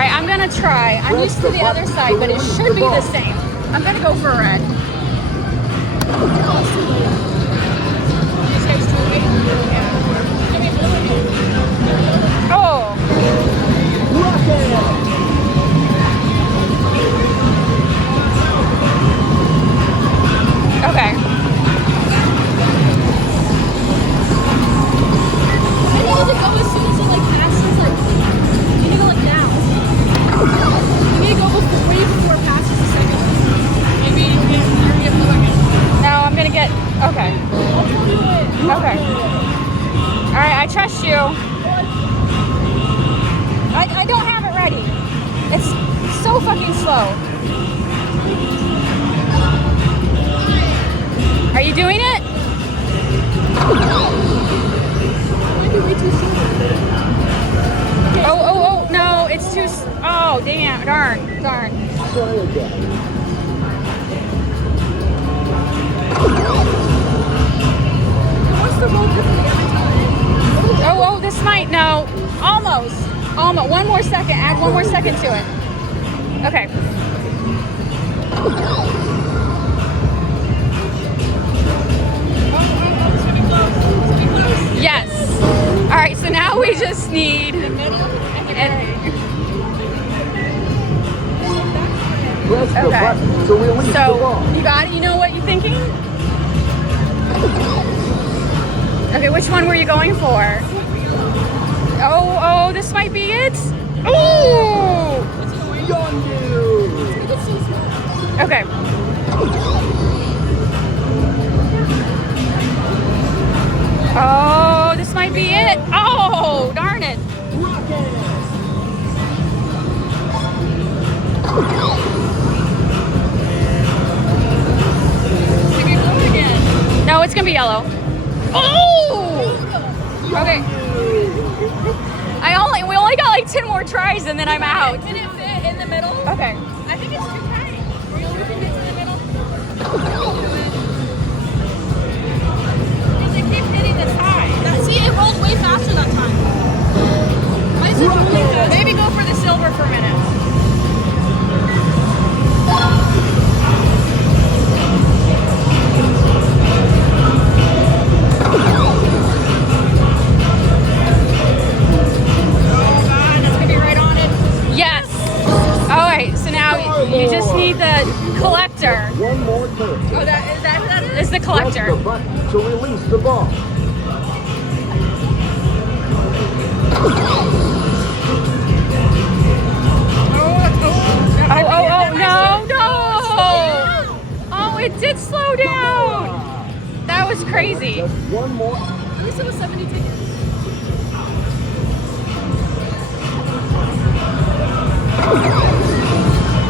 right, I'm gonna try. I'm used to the other side, but it should be the same. I'm gonna go for red. Oh. Okay. I need to go as soon as he like passes, like you need to go like down. You need to go before passes the second one. Maybe you get the second. No, I'm gonna get. Okay. Okay. All right, I trust you. I don't have it ready. It's so fucking slow. Are you doing it? Oh, no, it's too, oh, damn, darn. Oh, this might, no, almost, one more second, add one more second to it. Okay. Yes. All right, so now we just need The middle and okay. So you got it. You know what you're thinking? Okay, which one were you going for? Oh, this might be it. Oh. Okay. Oh, this might be it. Oh, darn it. No, it's gonna be yellow. Oh! Okay. We only got like 10 more tries and then I'm out. Did it fit in the middle? Okay. I think it's too tight. We only can get to the middle. Because it keeps hitting the side. See, it rolled way faster that time. Why is it really fast? Maybe go for the silver for a minute. Yes. All right. So now you just need the collector. One more turn. Oh, is that who that is? It's the collector. Press the button to release the ball. No. Oh, it did slow down. That was crazy. Just one more. At least it was 70 tickets.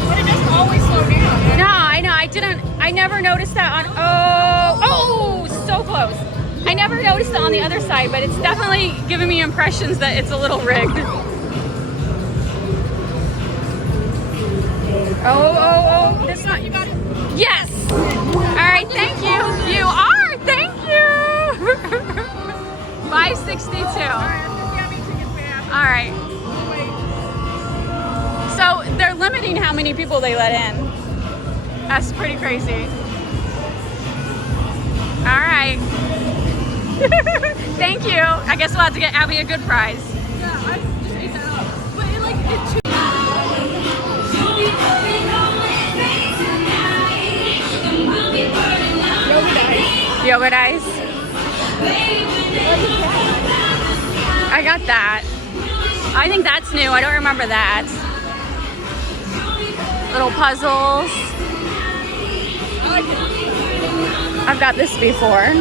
But it doesn't always slow down. No, I know. I never noticed that on. Oh, so close. I never noticed it on the other side, but it's definitely giving me impressions that it's a little rigged. Oh, this one. You got it. Yes. All right, thank you. You are. Thank you. 562. All right. So they're limiting how many people they let in. That's pretty crazy. All right. Thank you. I guess we'll have to get Abby a good prize. Yeah, I just ate that up. But it too. Yogurt ice. I got that. I think that's new. I don't remember that. Little puzzles. I've got this before.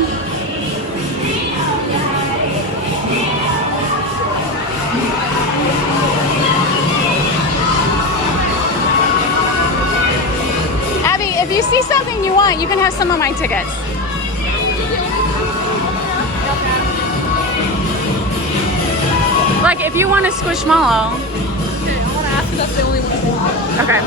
Abby, if you see something you want, you can have some of my tickets. Like if you want a Squishmallow. Okay, I want to ask if that's the only one. Okay.